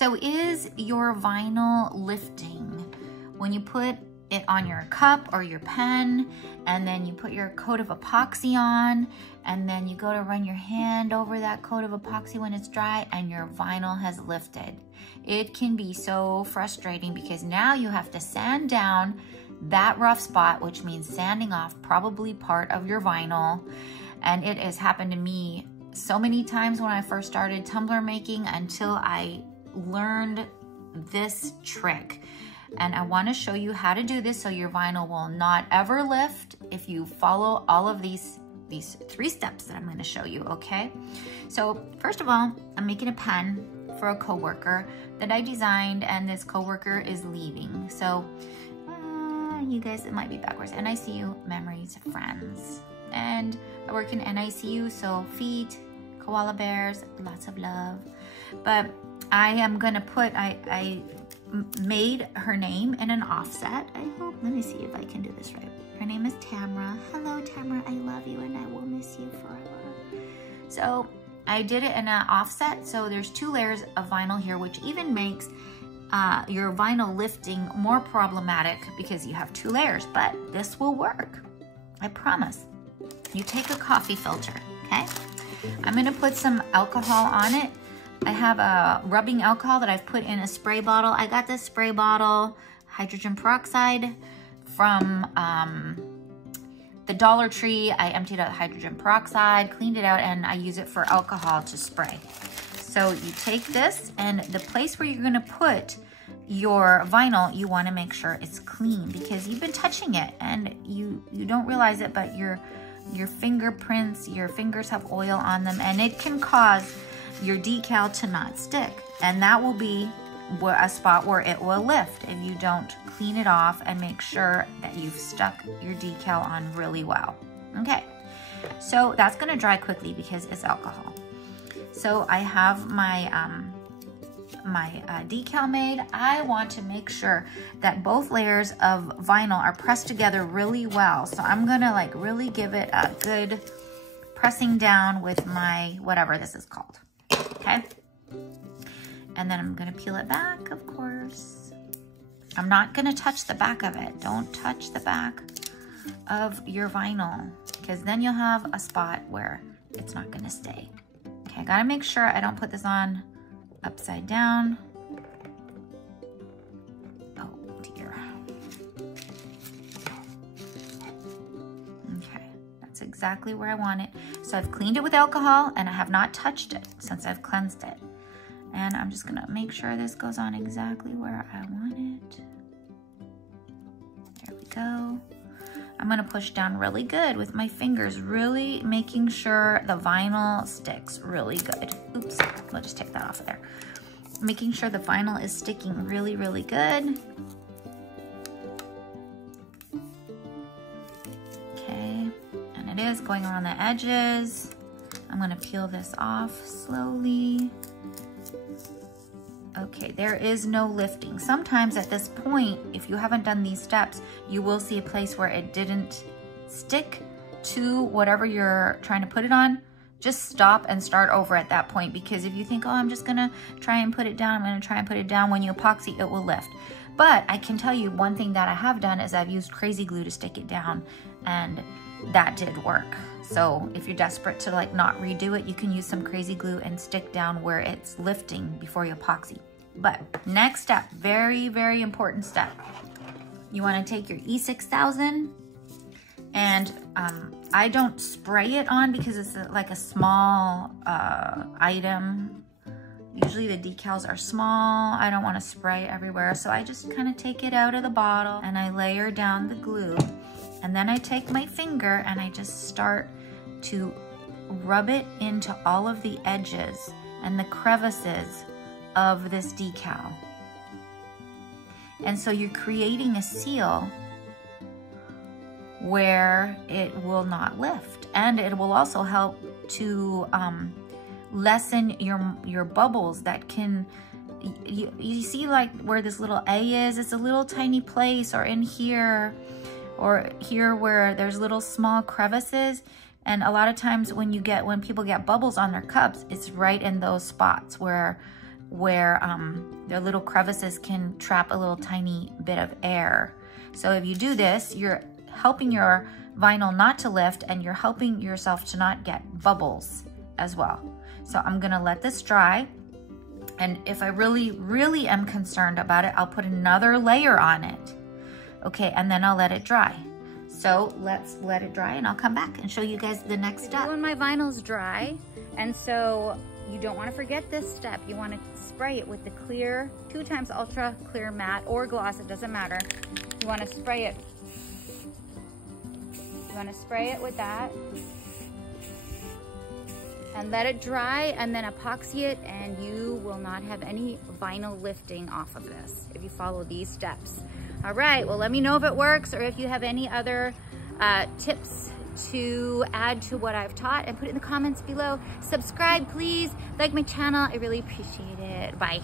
So is your vinyl lifting when you put it on your cup or your pen, and then you put your coat of epoxy on, and then you go to run your hand over that coat of epoxy when it's dry and your vinyl has lifted? It can be so frustrating because now you have to sand down that rough spot, which means sanding off probably part of your vinyl. And it has happened to me so many times when I first started tumbler making until I learned this trick. And I want to show you how to do this so your vinyl will not ever lift if you follow all of these 3 steps that I'm going to show you, okay? So first of all, I'm making a pen for a coworker that I designed, and this coworker is leaving. So you guys, it might be backwards. NICU, memories, friends. And I work in NICU, so feet, koala bears, lots of love. But I am gonna put, I made her name in an offset. I hope, let me see if I can do this right. Her name is Tamra. Hello, Tamra, I love you and I will miss you forever. So I did it in an offset. So there's 2 layers of vinyl here, which even makes your vinyl lifting more problematic because you have 2 layers, but this will work, I promise. You take a coffee filter, okay? I'm gonna put some alcohol on it. I have a rubbing alcohol that I've put in a spray bottle. I got this spray bottle, hydrogen peroxide, from the Dollar Tree. I emptied out hydrogen peroxide, cleaned it out, and I use it for alcohol to spray. So you take this, and the place where you're gonna put your vinyl, you wanna make sure it's clean because you've been touching it and you don't realize it, but your fingerprints, your fingers have oil on them, and it can cause your decal to not stick. And that will be a spot where it will lift if you don't clean it off and make sure that you've stuck your decal on really well. Okay, so that's gonna dry quickly because it's alcohol. So I have my decal made. I want to make sure that both layers of vinyl are pressed together really well. So I'm gonna like really give it a good pressing down with my, whatever this is called, okay? And then I'm gonna peel it back, of course. I'm not gonna touch the back of it. Don't touch the back of your vinyl because then you'll have a spot where it's not gonna stay. Okay, I gotta make sure I don't put this on upside down. Oh dear. Okay, that's exactly where I want it. So I've cleaned it with alcohol and I have not touched it since I've cleansed it. And I'm just gonna make sure this goes on exactly where I want it. There we go. I'm gonna push down really good with my fingers, really making sure the vinyl sticks really good. Oops, I'll just take that off of there. Making sure the vinyl is sticking really, really good. Okay, and it is going around the edges. I'm gonna peel this off slowly. Okay, there is no lifting. Sometimes at this point, if you haven't done these steps, you will see a place where it didn't stick to whatever you're trying to put it on. Just stop and start over at that point, because if you think, oh, I'm just gonna try and put it down, I'm gonna try and put it down, when you epoxy, it will lift. But I can tell you one thing that I have done is I've used crazy glue to stick it down, and that did work. So if you're desperate to like not redo it, you can use some crazy glue and stick down where it's lifting before you epoxy. But next step, very, very important step. You wanna take your E6000, and I don't spray it on because it's like a small item. Usually the decals are small. I don't wanna spray everywhere. So I just kind of take it out of the bottle and I layer down the glue. And then I take my finger and I just start to rub it into all of the edges and the crevices of this decal. And so you're creating a seal where it will not lift, and it will also help to lessen your bubbles that can, you see like where this little A is, it's a little tiny place, or in here, or here where there's little small crevices. And a lot of times when people get bubbles on their cups, it's right in those spots where where their little crevices can trap a little tiny bit of air. So if you do this, you're helping your vinyl not to lift, and you're helping yourself to not get bubbles as well. So I'm gonna let this dry. And if I really, really am concerned about it, I'll put another layer on it. Okay, and then I'll let it dry. So let's let it dry and I'll come back and show you guys the next step. When my vinyl's dry, and so you don't want to forget this step. You want to spray it with the clear, 2x ultra clear matte or gloss, it doesn't matter. You want to spray it. You want to spray it with that. And let it dry, and then epoxy it, and you will not have any vinyl lifting off of this if you follow these steps. All right, well, let me know if it works, or if you have any other tips to add to what I've taught, and put it in the comments below. Subscribe, please. Like my channel, I really appreciate it. Bye.